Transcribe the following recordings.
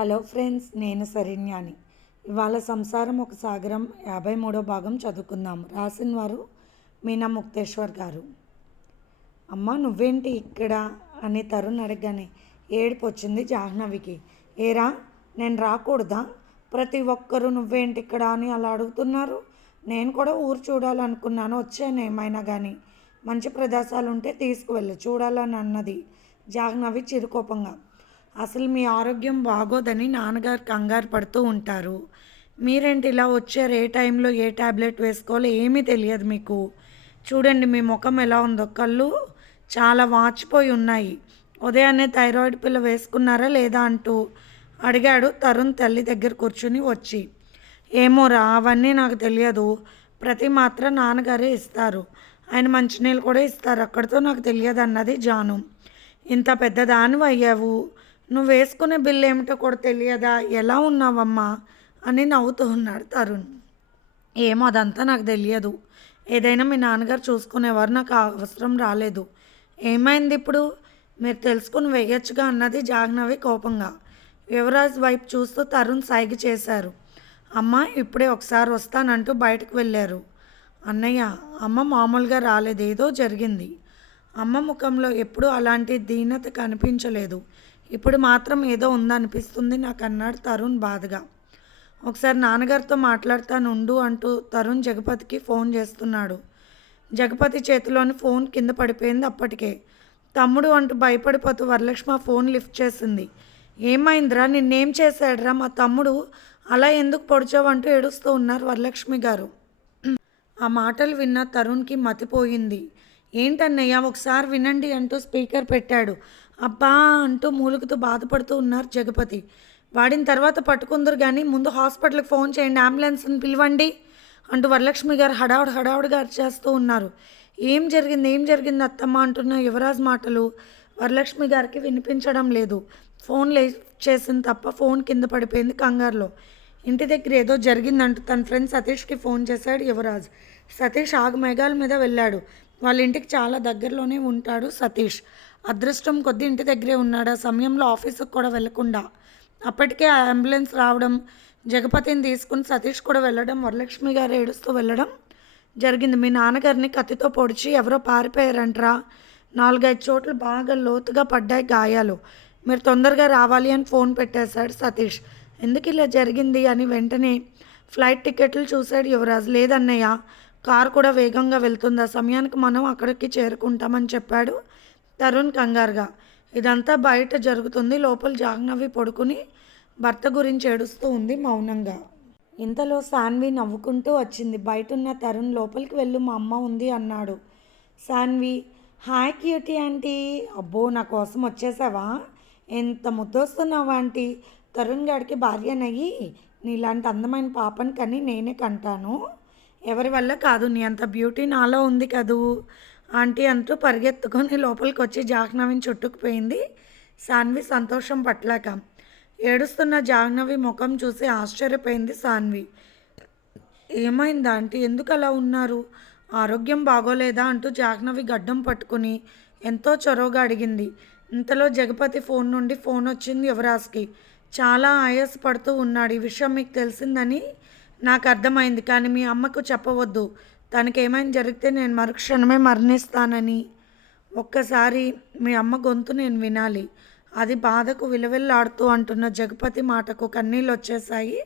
Hello friends నేను సరిన్యాని ఇవాళ సంసారం ఒక సాగరం యాభై మూడో భాగం చదువుకుందాం. రాసిన వారు మీనా ముక్తేశ్వర్ గారు. అమ్మ నువ్వేంటి ఇక్కడ? అని తరుణ్ అడగగానే ఏడుపు వచ్చింది జాహ్నవికి. ఏరా నేను రాకూడదా? ప్రతి ఒక్కరూ నువ్వేంటి ఇక్కడ అని అలా అడుగుతున్నారు. నేను కూడా ఊరు చూడాలనుకున్నాను వచ్చాను ఏమైనా కానీ మంచి ప్రదేశాలు ఉంటే తీసుకువెళ్ళు చూడాలని అన్నది జాహ్నవి చిరుకోపంగా. అసలు మీ ఆరోగ్యం బాగోదని నాన్నగారు కంగారు పడుతూ ఉంటారు. మీరేంటి ఇలా వచ్చారు ఏ టైంలో ఏ ట్యాబ్లెట్ వేసుకోవాలో ఏమీ తెలియదు మీకు. చూడండి మీ ముఖం ఎలా ఉందో. కళ్ళు చాలా వాచిపోయి ఉన్నాయి. ఉదయాన్నే థైరాయిడ్ పిల్ల వేసుకున్నారా లేదా అంటూ అడిగాడు తరుణ్ తల్లి దగ్గర కూర్చుని వచ్చి. ఏమోరా అవన్నీ నాకు తెలియదు. ప్రతి మాత్ర నాన్నగారే ఇస్తారు. ఆయన మంచినీళ్ళు కూడా ఇస్తారు. అక్కడితో నాకు తెలియదు అన్నది జాను. ఇంత పెద్దదానివి అయ్యావు నువ్వు వేసుకునే బిల్లు ఏమిటో కూడా తెలియదా? ఎలా ఉన్నావమ్మా? అని నవ్వుతూ ఉన్నాడు తరుణ్. ఏమో అదంతా నాకు తెలియదు. ఏదైనా మీ నాన్నగారు చూసుకునేవారు నాకు అవసరం రాలేదు. ఏమైంది ఇప్పుడు? మీరు తెలుసుకుని వేయొచ్చుగా అన్నది జాహ్నవి కోపంగా. యువరాజ్ వైపు చూస్తూ తరుణ్ సైగ చేశారు. అమ్మ ఇప్పుడే ఒకసారి వస్తానంటూ బయటకు వెళ్ళారు. అన్నయ్య అమ్మ మామూలుగా రాలేదు ఏదో జరిగింది. అమ్మ ముఖంలో ఎప్పుడూ అలాంటి దీనత కనిపించలేదు. ఇప్పుడు మాత్రం ఏదో ఉందనిపిస్తుంది నాకు అన్నాడు తరుణ్ బాధగా. ఒకసారి నాన్నగారితో మాట్లాడతాను ఉండు అంటూ తరుణ్ జగపతికి ఫోన్ చేస్తున్నాడు. జగపతి చేతిలోని ఫోన్ కింద పడిపోయింది అప్పటికే. తమ్ముడు అంటూ భయపడిపోతూ వరలక్ష్మి ఫోన్ లిఫ్ట్ చేసింది. ఏమైందిరా నిన్నేం చేశాడురా మా తమ్ముడు? అలా ఎందుకు పొడిచావంటూ ఏడుస్తూ ఉన్నారు వరలక్ష్మి గారు. ఆ మాటలు విన్న తరుణ్కి మతిపోయింది. ఏంటన్నయ్య ఒకసారి వినండి అంటూ స్పీకర్ పెట్టాడు. అబ్బా అంటూ మూలుగుతూ బాధపడుతూ ఉన్నారు జగపతి. వాడిన తర్వాత పట్టుకుందరు కానీ ముందు హాస్పిటల్కి ఫోన్ చేయండి అంబులెన్స్ని పిలవండి అంటూ వరలక్ష్మి గారు హడావుడు హడావుడిగా చేస్తూ ఉన్నారు. ఏం జరిగింది ఏం జరిగింది అత్తమ్మ అంటున్న యువరాజ్ మాటలు వరలక్ష్మి గారికి వినిపించడం లేదు. ఫోన్ లే చేసింది తప్ప ఫోన్ కింద పడిపోయింది కంగారులో. ఇంటి దగ్గర ఏదో జరిగిందంటూ తన ఫ్రెండ్ సతీష్కి ఫోన్ చేశాడు యువరాజ్. సతీష్ ఆగమేఘాల మీద వెళ్ళాడు. వాళ్ళ ఇంటికి చాలా దగ్గరలోనే ఉంటాడు సతీష్. అదృష్టం కొద్ది ఇంటి దగ్గరే ఉన్నాడు. ఆ సమయంలో ఆఫీసుకు కూడా వెళ్ళకుండా అప్పటికే ఆ అంబులెన్స్ రావడం జగపతిని తీసుకుని సతీష్ కూడా వెళ్ళడం వరలక్ష్మి గారు ఏడుస్తూ వెళ్ళడం జరిగింది. మీ నాన్నగారిని కత్తితో పొడిచి ఎవరో పారిపోయారంటరా? నాలుగైదు చోట్ల బాగా లోతుగా పడ్డాయి గాయాలు. మీరు తొందరగా రావాలి అని ఫోన్ పెట్టేశాడు సతీష్. ఎందుకు ఇలా జరిగింది అని వెంటనే ఫ్లైట్ టికెట్లు చూశాడు యువరాజ్. లేదన్నయ్య కారు కూడా వేగంగా వెళ్తుంది. ఆ సమయానికి మనం అక్కడికి చేరుకుంటామని చెప్పాడు తరుణ్ కంగారుగా. ఇదంతా బయట జరుగుతుంది. లోపల జాహ్నవి పడుకుని భర్త గురించి ఏడుస్తూ ఉంది మౌనంగా. ఇంతలో సాన్వి నవ్వుకుంటూ వచ్చింది. బయట ఉన్న తరుణ్ లోపలికి వెళ్ళు మా అమ్మ ఉంది అన్నాడు. Saanvi hi cutie aunty. అబ్బో నా కోసం వచ్చేసావా? ఎంత ముద్దొస్తున్నావా ఆంటీ? తరుణ్ గారికి భార్యనయ్యి నీలాంటి అందమైన పాపని కానీ నేనే కంటాను. ఎవరి వల్ల కాదు నీ అంత బ్యూటీ నాలో ఉంది కదూ. ఆంటీ అంటూ పరిగెత్తుకొని లోపలికి వచ్చి జాహ్నవిని చుట్టుకుపోయింది సాన్వి సంతోషం పట్లాక ఏడుస్తున్న జాహ్నవి ముఖం చూసి ఆశ్చర్యపోయింది సాన్వి. ఏమైందా ఆంటీ? ఎందుకు అలా ఉన్నారు? ఆరోగ్యం బాగోలేదా అంటూ జాహ్నవి గడ్డం పట్టుకుని ఎంతో చొరవగా అడిగింది. ఇంతలో జగపతి ఫోన్ నుండి ఫోన్ వచ్చింది యువరాజ్కి. చాలా ఆయాసపడుతూ ఉన్నాడు ఈ విషయం మీకు తెలిసిందని నాకు అర్థమైంది కానీ మీ అమ్మకు చెప్పవద్దు. తనకి ఏమైనా జరిగితే నేను మరుక్షణమే మరణిస్తానని. ఒక్కసారి మీ అమ్మ గొంతు నేను వినాలి. అది బాధకు విలవిల్లాడుతూ అంటున్న జగపతి మాటకు కన్నీళ్ళు వచ్చేసాయి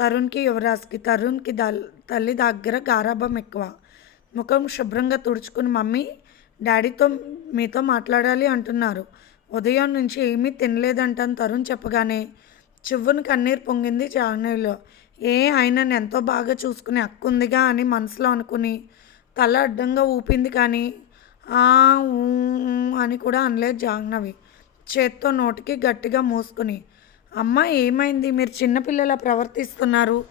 తరుణ్కి యువరాజ్కి తరుణ్కి దల్ తల్లి దగ్గర గారాభం ఎక్కువ. ముఖం శుభ్రంగా తుడుచుకుని మమ్మీ డాడీతో మీతో మాట్లాడాలి అంటున్నారు. ఉదయం నుంచి ఏమీ తినలేదంటాను తరుణ్ చెప్పగానే. చివ్వును కన్నీరు పొంగింది జాహ్నవిలో. ఏ ఆయనని ఎంతో బాగా చూసుకునే హక్కుందిగా అని మనసులో అనుకుని తల అడ్డంగా ఊపింది కానీ ఆ ఊ అని కూడా అనలేదు జాహ్నవి. చేత్తో నోటికి గట్టిగా మూసుకుని అమ్మ ఏమైంది? మీరు చిన్నపిల్లలా ప్రవర్తిస్తున్నారు.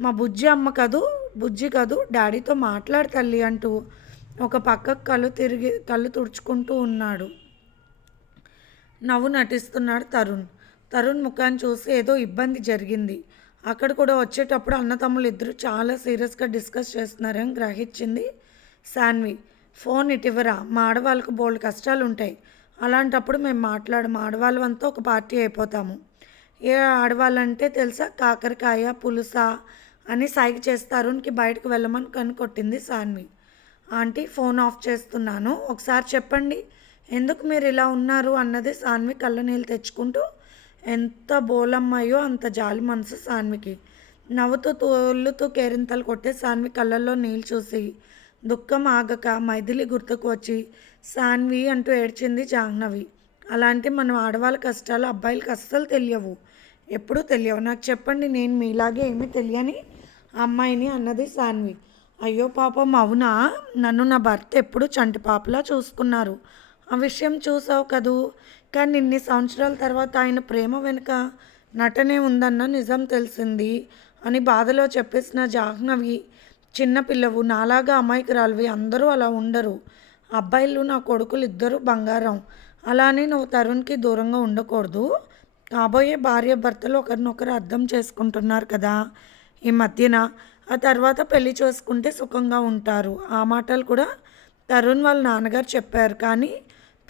మా బుజ్జి అమ్మ కదూ? బుజ్జి కదూ? డాడీతో మాట్లాడు తల్లి అంటూ ఒక పక్కకు కళ్ళు తిరిగి కళ్ళు తుడుచుకుంటూ ఉన్నాడు. నవ్వు నటిస్తున్నాడు తరుణ్. తరుణ్ ముఖాన్ని చూసి ఏదో ఇబ్బంది జరిగింది. అక్కడ కూడా వచ్చేటప్పుడు అన్నతమ్ములు ఇద్దరు చాలా సీరియస్గా డిస్కస్ చేస్తున్నారని గ్రహించింది శాన్వి. ఫోన్ ఇటివరా? మా ఆడవాళ్ళకు బోల్డ్ కష్టాలు ఉంటాయి అలాంటప్పుడు మేము మాట్లాడము. ఆడవాళ్ళంతా ఒక పార్టీ అయిపోతాము. ఏ ఆడవాళ్ళంటే తెలుసా? కాకరకాయ పులుస అని సైగ చేస్తారునికి బయటకు వెళ్ళమని కనుకొట్టింది సాన్వి ఆంటీ ఫోన్ ఆఫ్ చేస్తున్నాను. ఒకసారి చెప్పండి. ఎందుకు మీరు ఇలా ఉన్నారు? అన్నది సాన్వి కళ్ళ నీళ్ళు తెచ్చుకుంటూ ఎంత బోలమ్మాయో అంత జాలి మనసు సాన్వికి. నవ్వుతూ తోలుతూ కేరింతలు కొట్టే సాన్వి కళ్ళల్లో నీళ్ళు చూసి దుఃఖం ఆగక మైథిలి గుర్తుకు వచ్చి సాన్వి అంటూ ఏడ్చింది జాహ్నవి. అలాంటి మనం ఆడవాళ్ళ కష్టాలు అబ్బాయిలకి అస్సలు తెలియవు. ఎప్పుడూ తెలియవు. నాకు చెప్పండి నేను మీలాగే ఏమీ తెలియని అమ్మాయిని అన్నది సాన్వి. అయ్యో పాపం అవునా? నన్ను నా భర్త ఎప్పుడు చంటి పాపలా చూసుకున్నారు. ఆ విషయం చూసావు కదూ? కానీ ఇన్ని సంవత్సరాల తర్వాత ఆయన ప్రేమ వెనుక నటనే ఉందన్న నిజం తెలిసింది అని బాధలో చెప్పేసిన జాహ్నవి చిన్నపిల్లవు నాలాగా అమాయకురాలివి అందరూ అలా ఉండరు. అబ్బాయిలు నా కొడుకులు ఇద్దరు బంగారం. అలానే నువ్వు తరుణ్కి దూరంగా ఉండకూడదు. కాబోయే భార్య భర్తలు ఒకరినొకరు అర్థం చేసుకుంటున్నారు కదా. ఈ మధ్యన ఆ తర్వాత పెళ్ళి చేసుకుంటే సుఖంగా ఉంటారు. ఆ మాటలు కూడా తరుణ్ వాళ్ళ నాన్నగారు చెప్పారు. కానీ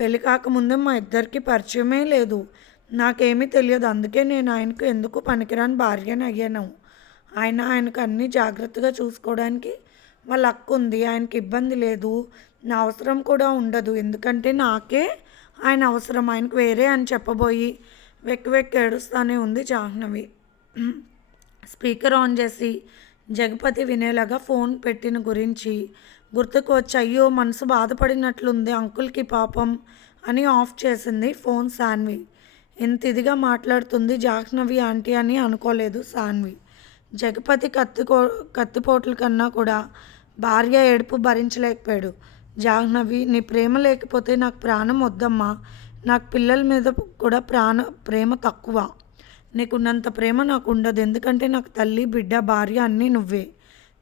పెళ్ళి కాకముందు మా ఇద్దరికి పరిచయమే లేదు. నాకేమీ తెలియదు. అందుకే నేను ఆయనకు ఎందుకు పనికిరాని భార్యని అయ్యాను ఆయన ఆయనకు అన్ని జాగ్రత్తగా చూసుకోవడానికి వాళ్ళ హక్కు ఉంది. ఆయనకి ఇబ్బంది లేదు. నా అవసరం కూడా ఉండదు. ఎందుకంటే నాకే ఆయన అవసరం. ఆయనకు వేరే అని చెప్పబోయి వెక్కి వెక్కి ఏడుస్తూనే ఉంది జాహ్నవి. స్పీకర్ ఆన్ చేసి జగపతి వినేలాగా ఫోన్ పెట్టిన గురించి గుర్తుకు వచ్చి అయ్యో మనసు బాధపడినట్లుంది అంకుల్కి పాపం అని ఆఫ్ చేసింది ఫోన్ సాన్వి ఇంత ఇదిగా మాట్లాడుతుంది జాహ్నవి ఆంటీ అని అనుకోలేదు సాన్వి జగపతి కత్తికో కత్తిపోట్ల కన్నా కూడా భార్య ఏడుపు భరించలేకపోయాడు. జాహ్నవి నీ ప్రేమ లేకపోతే నాకు ప్రాణం వద్దమ్మా. నాకు పిల్లల మీద కూడా ప్రాణ ప్రేమ తక్కువ. నీకున్నంత ప్రేమ నాకు ఉండదు. ఎందుకంటే నాకు తల్లి బిడ్డ భార్య అన్నీ నువ్వే.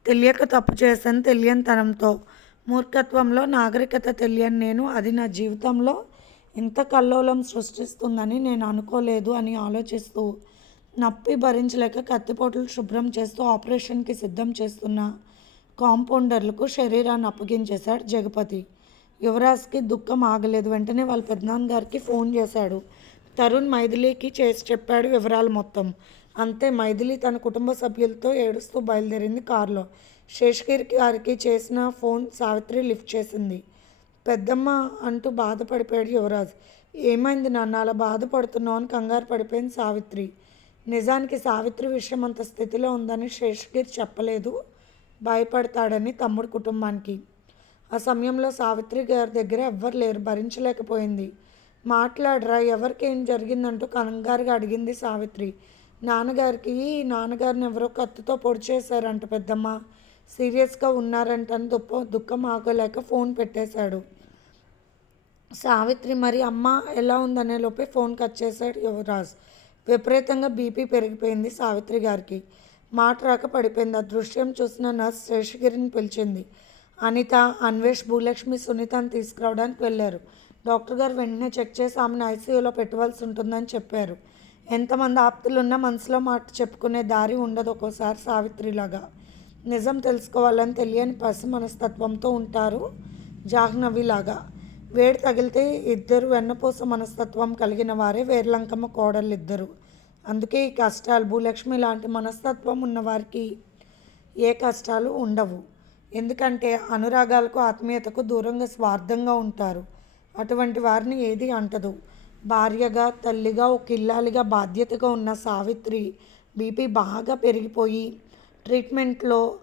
తెలియక తప్పు చేశాను తెలియనితనంతో మూర్ఖత్వంలో నాగరికత తెలియని నేను అది నా జీవితంలో ఇంత కల్లోలం సృష్టిస్తుందని నేను అనుకోలేదు అని ఆలోచిస్తూ నొప్పి భరించలేక కత్తిపోట్లు శుభ్రం చేస్తూ ఆపరేషన్కి సిద్ధం చేస్తున్న కాంపౌండర్లకు శరీరాన్ని అప్పగించేశాడు జగపతి. యువరాజ్కి దుఃఖం ఆగలేదు. వెంటనే వాళ్ళ పెద్దనాన్న గారికి ఫోన్ చేశాడు. తరుణ్ మైథిలీకి చేసి చెప్పాడు వివరాలు మొత్తం. అంతే మైథిలి తన కుటుంబ సభ్యులతో ఏడుస్తూ బయలుదేరింది కారులో. శేషగిరి గారికి చేసిన ఫోన్ సావిత్రి లిఫ్ట్ చేసింది. పెద్దమ్మ అంటూ బాధపడిపోయాడు యువరాజ్. ఏమైంది నాన్న అలా బాధపడుతున్నావు అని కంగారు పడిపోయింది సావిత్రి. నిజానికి సావిత్రి విషయం అంత స్థితిలో ఉందని శేషగిరి చెప్పలేదు. భయపడతాడని తమ్ముడు కుటుంబానికి. ఆ సమయంలో సావిత్రి గారి దగ్గర ఎవ్వరు లేరు భరించలేకపోయింది. మాట్లాడరా ఎవరికి ఏం జరిగిందంటూ కంగారుగా అడిగింది సావిత్రి. నాన్నగారికి నాన్నగారిని ఎవరో కత్తితో పొడి చేశారంట పెద్దమ్మ. సీరియస్గా ఉన్నారంటని దుప్ప దుఃఖం ఆగలేక ఫోన్ పెట్టేశాడు. సావిత్రి మరి అమ్మ ఎలా ఉందనే లోపే ఫోన్ కట్ చేశాడు యువరాజ్. విపరీతంగా బీపీ పెరిగిపోయింది సావిత్రి గారికి. మాట రాక పడిపోయింది. ఆ దృశ్యం చూసిన నర్స్ శేషగిరిని పిలిచింది. అనిత అన్వేష్ భూలక్ష్మి సునీతని తీసుకురావడానికి వెళ్ళారు. డాక్టర్ గారు వెంటనే చెక్ చేసి ఆమెను ఐసీయూలో పెట్టవలసి ఉంటుందని చెప్పారు. ఎంతమంది ఆప్తులున్నా మనసులో మాట చెప్పుకునే దారి ఉండదు ఒక్కోసారి సావిత్రిలాగా. నిజం తెలుసుకోవాలని తెలియని పసి మనస్తత్వంతో ఉంటారు జాహ్నవిలాగా. వేడి తగిలితే ఇద్దరు వెన్నపూస మనస్తత్వం కలిగిన వారే వేర్లంకమ్మ కోడళ్ళు ఇద్దరు అందుకే ఈ కష్టాలు భూలక్ష్మి లాంటి మనస్తత్వం ఉన్నవారికి ఏ కష్టాలు ఉండవు. ఎందుకంటే అనురాగాలకు ఆత్మీయతకు దూరంగా స్వార్థంగా ఉంటారు. అటువంటి వారిని ఏది అంటదు. భార్యగా తల్లిగా ఒక ఇల్లాలిగా బాధ్యతగా ఉన్న సావిత్రి బీపీ బాగా పెరిగిపోయి ట్రీట్మెంట్లో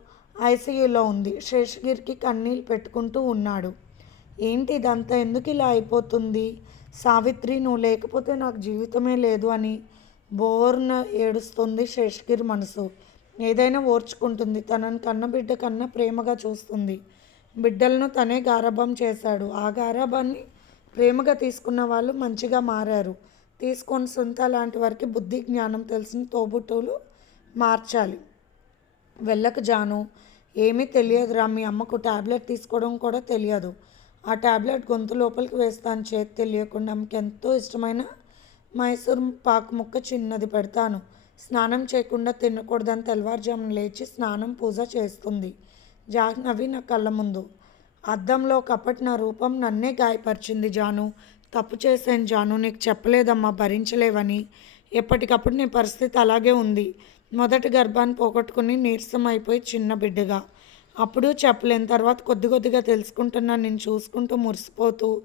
ఐసీయూలో ఉంది. శేషగిరికి కన్నీళ్ళు పెట్టుకుంటూ ఉన్నాడు. ఏంటి ఇదంతా? ఎందుకు ఇలా అయిపోతుంది? సావిత్రి నువ్వు లేకపోతే నాకు జీవితమే లేదు అని బోర్న ఏడుస్తుంది శేషగిరి మనసు. ఏదైనా ఓర్చుకుంటుంది. తనని కన్నబిడ్డ కన్నా ప్రేమగా చూస్తుంది. బిడ్డలను తనే గారాభం చేశాడు. ఆ గారాభాన్ని ప్రేమగా తీసుకున్న వాళ్ళు మంచిగా మారారు. తీసుకొని సొంత లాంటి వారికి బుద్ధి జ్ఞానం తెలిసిన తోబుట్టువులు మార్చాలి. వెళ్ళక జాను. ఏమీ తెలియదురా మీ అమ్మకు ట్యాబ్లెట్ తీసుకోవడం కూడా తెలియదు. ఆ ట్యాబ్లెట్ గొంతు లోపలికి వేస్తాను చేతి తెలియకుండా ఆమెకి ఎంతో ఇష్టమైన మైసూర్ పాకు ముక్క చిన్నది పెడతాను. స్నానం చేయకుండా తినకూడదని తెల్లవారుజామున లేచి స్నానం పూజ చేస్తుంది. జాహ్నవి నా కళ్ళ ముందు. అద్దంలో ఒకప్పటి నా రూపం నన్నే గాయపరిచింది జాను. తప్పు చేశాను జాను నీకు చెప్పలేదమ్మా భరించలేవని. ఎప్పటికప్పుడు నీ పరిస్థితి అలాగే ఉంది. మొదటి గర్భాన్ని పోగొట్టుకుని నీరసం అయిపోయి చిన్న బిడ్డగా. అప్పుడు చెప్పలేని తర్వాత కొద్ది కొద్దిగా తెలుసుకుంటున్నా నేను చూసుకుంటూ మురిసిపోతూ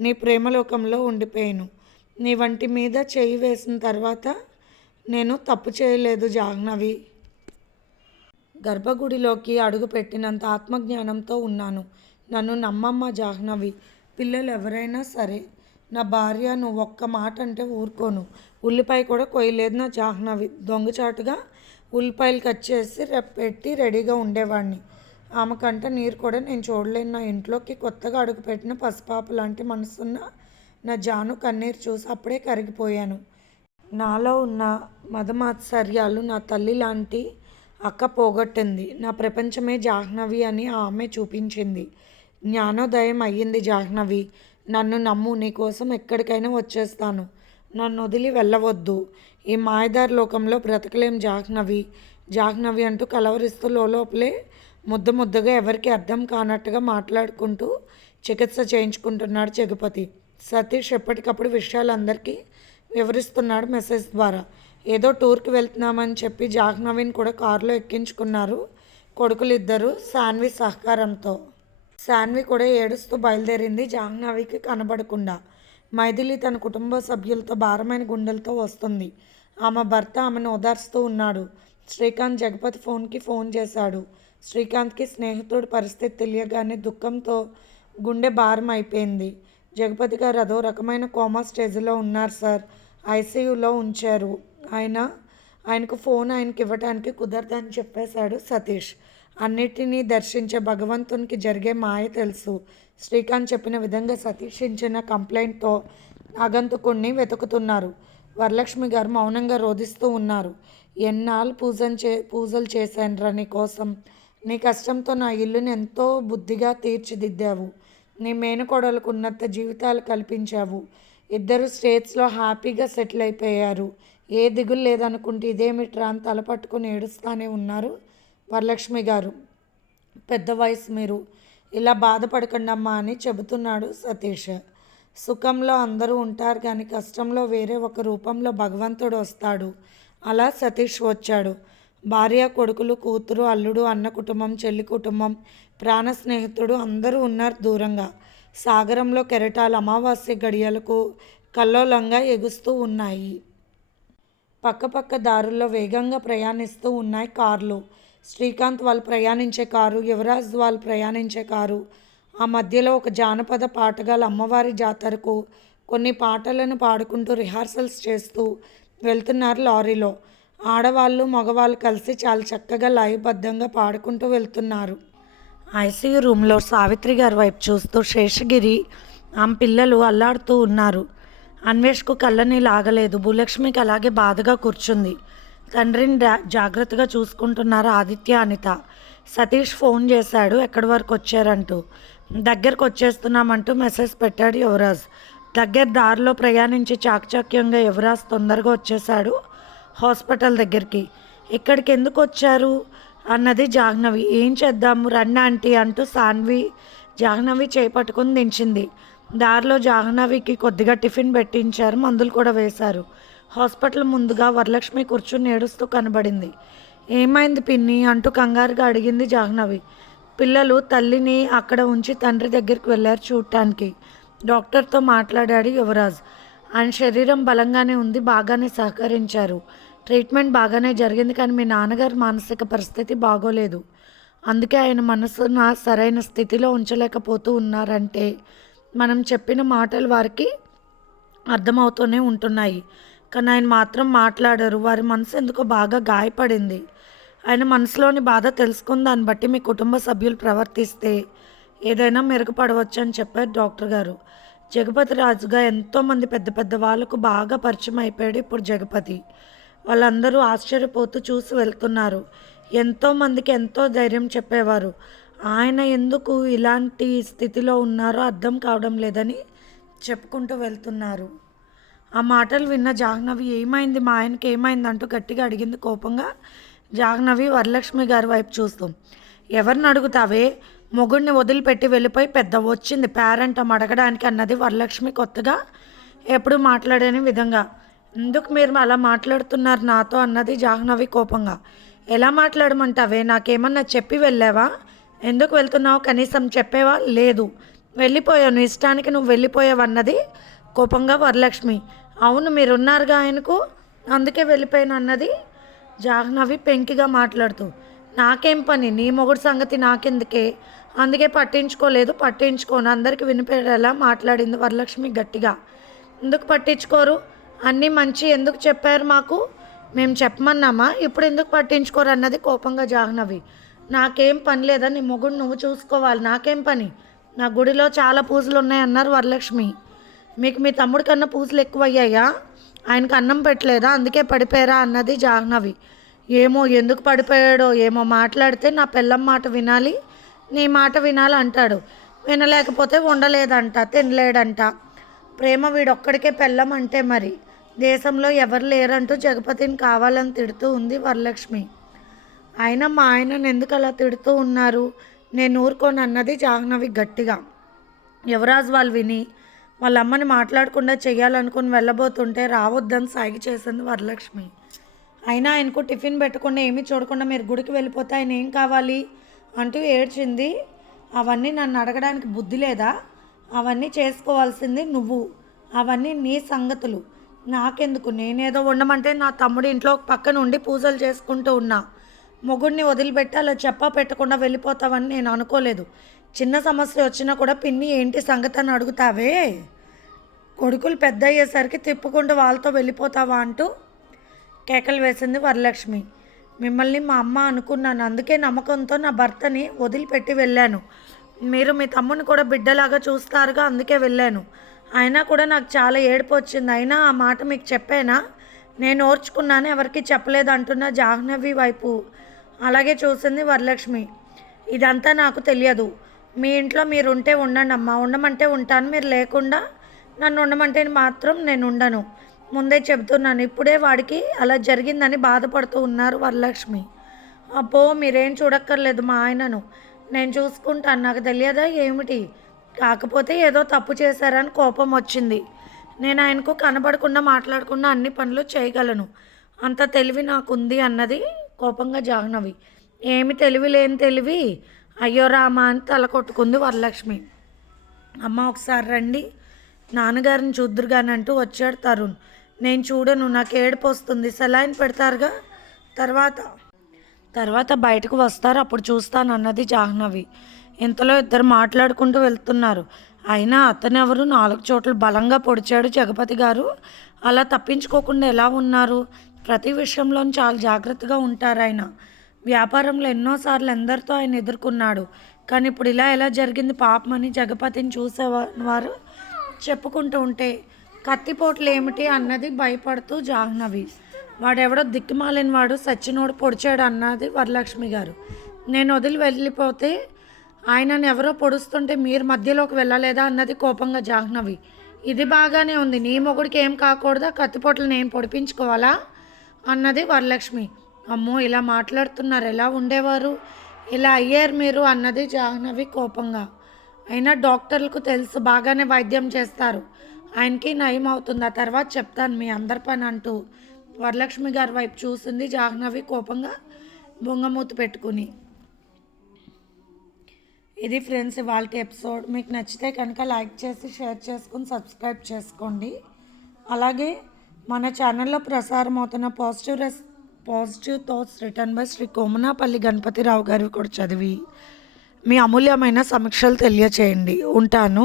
నీ ప్రేమలోకంలో ఉండిపోయాను. నీ వంటి మీద చేయి వేసిన తర్వాత నేను తప్పు చేయలేదు జాహ్నవి. గర్భగుడిలోకి అడుగు పెట్టినంత ఆత్మజ్ఞానంతో ఉన్నాను. నన్ను నమ్మమ్మ జాహ్నవి. పిల్లలు ఎవరైనా సరే నా భార్య నువ్వు ఒక్క మాట అంటే ఊరుకోను. ఉల్లిపాయ కూడా కొయ్యలేదు నా జాహ్నవి. దొంగచాటుగా ఉల్లిపాయలు కట్ చేసి రేపు పెట్టి రెడీగా ఉండేవాడిని ఆమెకంట నీరు కూడా నేను చూడలేను నా ఇంట్లోకి కొత్తగా అడుగుపెట్టిన పసిపాప లాంటి మనసున్న నా జాను కన్నీరు చూసి అప్పుడే కరిగిపోయాను. నాలో ఉన్న మదమాత్సర్యాలు నా తల్లి లాంటి అక్క పోగొట్టింది. నా ప్రపంచమే జాహ్నవి అని ఆమె చూపించింది. జ్ఞానోదయం అయ్యింది జాహ్నవి. నన్ను నమ్ము నీకోసం ఎక్కడికైనా వచ్చేస్తాను. నన్ను వదిలి వెళ్ళవద్దు. ఈ మాయదారి లోకంలో బ్రతకలేం జాహ్నవి. జాహ్నవి అంటూ కలవరిస్తూ లోపలే ముద్ద ముద్దగా ఎవరికి అర్థం కానట్టుగా మాట్లాడుకుంటూ చికిత్స చేయించుకుంటున్నాడు జగపతి సతీష్ ఎప్పటికప్పుడు విషయాలు అందరికీ వివరిస్తున్నాడు మెసేజ్ ద్వారా. ఏదో టూర్కి వెళ్తున్నామని చెప్పి జాహ్నవిని కూడా కారులో ఎక్కించుకున్నారు కొడుకులిద్దరూ సాన్వి సహకారంతో. శాన్వి కూడా ఏడుస్తూ బయలుదేరింది జాహ్నవికి కనబడకుండా. మైథిలి తన కుటుంబ సభ్యులతో భారమైన గుండెలతో వస్తుంది. ఆమె భర్త ఆమెను ఓదార్స్తూ ఉన్నాడు. శ్రీకాంత్ జగపతి ఫోన్కి ఫోన్ చేశాడు. శ్రీకాంత్కి స్నేహితుడి పరిస్థితి తెలియగానే దుఃఖంతో గుండె భారం అయిపోయింది. జగపతి గారు అదో రకమైన కోమా స్టేజ్లో ఉన్నారు సార్. ఐసీయూలో ఉంచారు. ఆయన ఆయనకు ఫోన్ ఆయనకి ఇవ్వడానికి కుదరదని చెప్పేశాడు సతీష్. అన్నిటినీ దర్శించే భగవంతునికి జరిగే మాయ తెలుసు. శ్రీకాంత్ చెప్పిన విధంగా సతీష్ ఇచ్చిన కంప్లైంట్తో ఆగంతుకుణ్ణి వెతుకుతున్నారు. వరలక్ష్మి గారు మౌనంగా రోధిస్తూ ఉన్నారు. ఎన్నాళ్ళు పూజలు చే పూజలు చేశానురా నీ కోసం? నీ కష్టంతో నా ఇల్లుని ఎంతో బుద్ధిగా తీర్చిదిద్దావు. నీ మేనకోడలకు ఉన్నత జీవితాలు కల్పించావు. ఇద్దరు స్టేట్స్లో హ్యాపీగా సెటిల్ అయిపోయారు. ఏ దిగులు లేదనుకుంటే ఇదేమిట్రా అని తలపట్టుకుని ఏడుస్తానే ఉన్నారు. వరలక్ష్మి గారు పెద్ద వయసు మీరు. ఇలా బాధపడకండమ్మా అని చెబుతున్నాడు సతీష్. సుఖంలో అందరూ ఉంటారు కానీ కష్టంలో వేరే ఒక రూపంలో భగవంతుడు వస్తాడు. అలా సతీష్ వచ్చాడు. భార్య కొడుకులు కూతురు అల్లుడు అన్న కుటుంబం చెల్లి కుటుంబం ప్రాణ స్నేహితుడు అందరూ ఉన్నారు దూరంగా. సాగరంలో కెరటాలు అమావాస్య గడియలకు కల్లోలంగా ఎగుస్తూ ఉన్నాయి. పక్కపక్క దారుల్లో వేగంగా ప్రయాణిస్తూ ఉన్నాయి కార్లు. శ్రీకాంత్ వాళ్ళు ప్రయాణించే కారు యువరాజ్ వాళ్ళు ప్రయాణించే కారు. ఆ మధ్యలో ఒక జానపద పాటగాళ్ళ అమ్మవారి జాతరకు కొన్ని పాటలను పాడుకుంటూ రిహార్సల్స్ చేస్తూ వెళ్తున్నారు లారీలో. ఆడవాళ్ళు మగవాళ్ళు కలిసి చాలా చక్కగా లయబద్ధంగా పాడుకుంటూ వెళ్తున్నారు. ఐసీయూ రూమ్లో సావిత్రి గారి వైపు చూస్తూ శేషగిరి ఆమె పిల్లలు అల్లాడుతూ ఉన్నారు. అన్వేష్కు కళ్ళని లాగలేదు. భూలక్ష్మికి అలాగే బాధగా కూర్చుంది. తండ్రిని జాగ్రత్తగా చూసుకుంటున్నారు ఆదిత్య అనిత? సతీష్ ఫోన్ చేశాడు. ఎక్కడి వరకు వచ్చారంటూ? దగ్గరకు వచ్చేస్తున్నామంటూ మెసేజ్ పెట్టాడు యువరాజ్. దగ్గర దారిలో ప్రయాణించి చాకచక్యంగా యువరాజ్ తొందరగా వచ్చేశాడు హాస్పిటల్ దగ్గరికి. ఇక్కడికి ఎందుకు వచ్చారు? అన్నది జాహ్నవి. ఏం చేద్దాము? రన్ ఆంటీ అంటూ సాన్వి జాహ్నవి చేపట్టుకుని దించింది. దారిలో జాహ్నవికి కొద్దిగా టిఫిన్ పెట్టించారు. మందులు కూడా వేశారు. హాస్పిటల్ ముందుగా వరలక్ష్మి కూర్చుని ఏడుస్తూ కనబడింది. ఏమైంది పిన్ని? అంటూ కంగారుగా అడిగింది జాహ్నవి. పిల్లలు తల్లిని అక్కడ ఉంచి తండ్రి దగ్గరికి వెళ్ళారు చూడటానికి. డాక్టర్తో మాట్లాడాడు యువరాజ్. ఆయన శరీరం బలంగానే ఉంది బాగానే సహకరించారు. ట్రీట్మెంట్ బాగానే జరిగింది కానీ మీ నాన్నగారి మానసిక పరిస్థితి బాగోలేదు. అందుకే ఆయన మనసున సరైన స్థితిలో ఉంచలేకపోతూ ఉన్నారంటే మనం చెప్పిన మాటలు వారికి అర్థమవుతూనే ఉంటున్నాయి. కానీ ఆయన మాత్రం మాట్లాడరు. వారి మనసు ఎందుకో బాగా గాయపడింది. ఆయన మనసులోని బాధ తెలుసుకుని దాన్ని బట్టి మీ కుటుంబ సభ్యులు ప్రవర్తిస్తే ఏదైనా మెరుగుపడవచ్చు అని చెప్పారు డాక్టర్ గారు. జగపతి రాజుగా ఎంతోమంది పెద్ద పెద్ద వాళ్ళకు బాగా పరిచయం అయిపోయాడు ఇప్పుడు జగపతి. వాళ్ళందరూ ఆశ్చర్యపోతూ చూసి వెళ్తున్నారు. ఎంతోమందికి ఎంతో ధైర్యం చెప్పేవారు. ఆయన ఎందుకు ఇలాంటి స్థితిలో ఉన్నారో అర్థం కావడం లేదని చెప్పుకుంటూ వెళ్తున్నారు. ఆ మాటలు విన్న జాహ్నవి ఏమైంది మా ఆయనకి? ఏమైంది? అంటూ గట్టిగా అడిగింది కోపంగా. జాహ్నవి వరలక్ష్మి గారి వైపు చూస్తూ. ఎవరిని అడుగుతావే? మొగుడిని వదిలిపెట్టి వెళ్ళిపోయి పెద్ద వచ్చింది. పేరెంట్ అడగడానికి అన్నది వరలక్ష్మి కొత్తగా ఎప్పుడు మాట్లాడని విధంగా. ఎందుకు మీరు అలా మాట్లాడుతున్నారు నాతో? అన్నది జాహ్నవి కోపంగా. ఎలా మాట్లాడమంటావే? నాకేమన్నా చెప్పి వెళ్ళావా? ఎందుకు వెళ్తున్నావు? కనీసం చెప్పేవా? లేదు. వెళ్ళిపోయావు ఇష్టానికి నువ్వు వెళ్ళిపోయావు అన్నది కోపంగా వరలక్ష్మి. అవును మీరున్నారుగా ఆయనకు? అందుకే వెళ్ళిపోయాను అన్నది. జాహ్నవి పెంకిగా మాట్లాడుతూ నాకేం పని? నీ మొగుడు సంగతి నాకెందుకే? అందుకే పట్టించుకోలేదు పట్టించుకోను. అందరికి వినిపేలా మాట్లాడింది వరలక్ష్మి గట్టిగా. ఎందుకు పట్టించుకోరు? అన్నీ మంచి ఎందుకు చెప్పారు మాకు? మేము చెప్పమన్నామా? ఇప్పుడు ఎందుకు పట్టించుకోరు? అన్నది కోపంగా జాహ్నవి. నాకేం పని లేదా? నీ మొగుడు నువ్వు చూసుకోవాలి. నాకేం పని? నా గుడిలో చాలా పూజలు ఉన్నాయన్నారు వరలక్ష్మి. మీకు మీ తమ్ముడి కన్నా పూజలు ఎక్కువ అయ్యాయా ఆయనకు అన్నం పెట్టలేదా? అందుకే పడిపోయారా అన్నది జాహ్నవి. ఏమో ఎందుకు పడిపోయాడో ఏమో మాట్లాడితే నా పిల్లం మాట వినాలి. నీ మాట వినాలి అంటాడు వినలేకపోతే ఉండలేదంట తినలేడంట. ప్రేమ వీడొక్కడికే పెళ్ళం అంటే మరి. దేశంలో ఎవరు లేరంటూ జగపతిని కావాలని తిడుతూ ఉంది వరలక్ష్మి. అయినా మా ఆయనను ఎందుకు అలా తిడుతూ ఉన్నారు? నేను ఊరుకోను అన్నది జాహ్నవి గట్టిగా. యువరాజు వాళ్ళు విని వాళ్ళ అమ్మని మాట్లాడకుండా చేయాలనుకుని వెళ్ళబోతుంటే రావద్దని సాగి చేసింది వరలక్ష్మి. అయినా ఆయనకు టిఫిన్ పెట్టకుండా ఏమీ చూడకుండా మీరు గుడికి వెళ్ళిపోతే ఆయన ఏం కావాలి? అంటూ ఏడ్చింది. అవన్నీ నన్ను అడగడానికి బుద్ధి లేదా? అవన్నీ చేసుకోవాల్సింది నువ్వు. అవన్నీ నీ సంగతులు. నాకెందుకు? నేనేదో ఉండమంటే నా తమ్ముడు ఇంట్లో పక్కన ఉండి పూజలు చేసుకుంటూ ఉన్నా. మొగుడిని వదిలిపెట్టి అలా చెప్పా పెట్టకుండా వెళ్ళిపోతావని నేను అనుకోలేదు. చిన్న సమస్య వచ్చినా కూడా పిన్ని ఏంటి సంగతి అని అడుగుతావే? కొడుకులు పెద్ద అయ్యేసరికి తిప్పుకుంటూ వాళ్ళతో వెళ్ళిపోతావా అంటూ కేకలు వేసింది వరలక్ష్మి. మిమ్మల్ని మా అమ్మ అనుకున్నాను అందుకే నమ్మకంతో నా భర్తని వదిలిపెట్టి వెళ్ళాను. మీరు మీ తమ్ముని కూడా బిడ్డలాగా చూస్తారుగా అందుకే వెళ్ళాను. అయినా కూడా నాకు చాలా ఏడుపు వచ్చింది. అయినా ఆ మాట మీకు చెప్పానా? నేను ఓర్చుకున్నాను ఎవరికి చెప్పలేదు అంటున్న జాహ్నవి వైపు. అలాగే చూసింది వరలక్ష్మి. ఇదంతా నాకు తెలియదు. మీ ఇంట్లో మీరు ఉంటే ఉండండి అమ్మా. ఉండమంటే ఉంటాను మీరు లేకుండా నన్ను ఉండమంటే మాత్రం నేను ఉండను. ముందే చెబుతున్నాను ఇప్పుడే వాడికి అలా జరిగిందని బాధపడుతూ ఉన్నారు వరలక్ష్మి. అబ్బో మీరేం చూడక్కర్లేదు మా ఆయనను. నేను చూసుకుంటాను నాకు తెలియదా ఏమిటి? కాకపోతే ఏదో తప్పు చేశారని కోపం వచ్చింది. నేను ఆయనకు కనబడకుండా మాట్లాడకుండా అన్ని పనులు చేయగలను. అంత తెలివి నాకుంది అన్నది కోపంగా జాహ్నవి. ఏమి తెలివి లేని తెలివి? అయ్యో రామా అని తల కొట్టుకుంది వరలక్ష్మి. అమ్మ ఒకసారి రండి నాన్నగారిని చూద్దురుగానంటూ వచ్చాడు తరుణ్. నేను చూడను నాకు ఏడుపు వస్తుంది సెలైన్ పెడతారుగా? తర్వాత? తర్వాత బయటకు వస్తారు అప్పుడు చూస్తాను అన్నది జాహ్నవి. ఇంతలో ఇద్దరు మాట్లాడుకుంటూ వెళ్తున్నారు. అయినా అతనెవరు? నాలుగు చోట్ల బలంగా పొడిచాడు జగపతి గారు. అలా తప్పించుకోకుండా ఎలా ఉన్నారు? ప్రతి విషయంలోనూ చాలా జాగ్రత్తగా ఉంటారు ఆయన. వ్యాపారంలో ఎన్నోసార్లు ఎందరితో ఆయన ఎదుర్కొన్నాడు. కానీ ఇప్పుడు ఇలా ఎలా జరిగింది? పాపమని జగపతిని చూసేవారు చెప్పుకుంటూ ఉంటే కత్తిపోట్లు ఏమిటి అన్నది భయపడుతూ జాహ్నవి. వాడెవడో దిక్కుమాలిన వాడు సచ్చినోడు పొడిచాడు అన్నది వరలక్ష్మి గారు. నేను వదిలి వెళ్ళిపోతే ఆయనను ఎవరో పొడుస్తుంటే మీరు మధ్యలోకి వెళ్ళలేదా అన్నది కోపంగా జాహ్నవి. ఇది బాగానే ఉంది. నీ మొగుడికి ఏం కాకూడదా? కత్తిపోట్లు నేను పొడిపించుకోవాలా? అన్నది వరలక్ష్మి. అమ్మో ఇలా మాట్లాడుతున్నారు. ఎలా ఉండేవారు? ఇలా అయ్యారు మీరు? అన్నది జాహ్నవి కోపంగా. అయినా డాక్టర్లకు తెలుసు బాగానే వైద్యం చేస్తారు. ఆయనకి నయం అవుతుంది. ఆ తర్వాత చెప్తాను మీ అందరి పని అంటూ వరలక్ష్మి గారి వైపు చూసింది జాహ్నవి కోపంగా బొంగమూతి పెట్టుకుని. ఇది ఫ్రెండ్స్ ఇవాళ ఎపిసోడ్. మీకు నచ్చితే కనుక లైక్ చేసి షేర్ చేసుకుని సబ్స్క్రైబ్ చేసుకోండి. అలాగే మన ఛానల్లో ప్రసారం అవుతున్న positive రెస్ positive thoughts written by Shri Komanapalli Ganapathirao గారు కూడా చదివి మీ అమూల్యమైన సమీక్షలు తెలియచేయండి. ఉంటాను.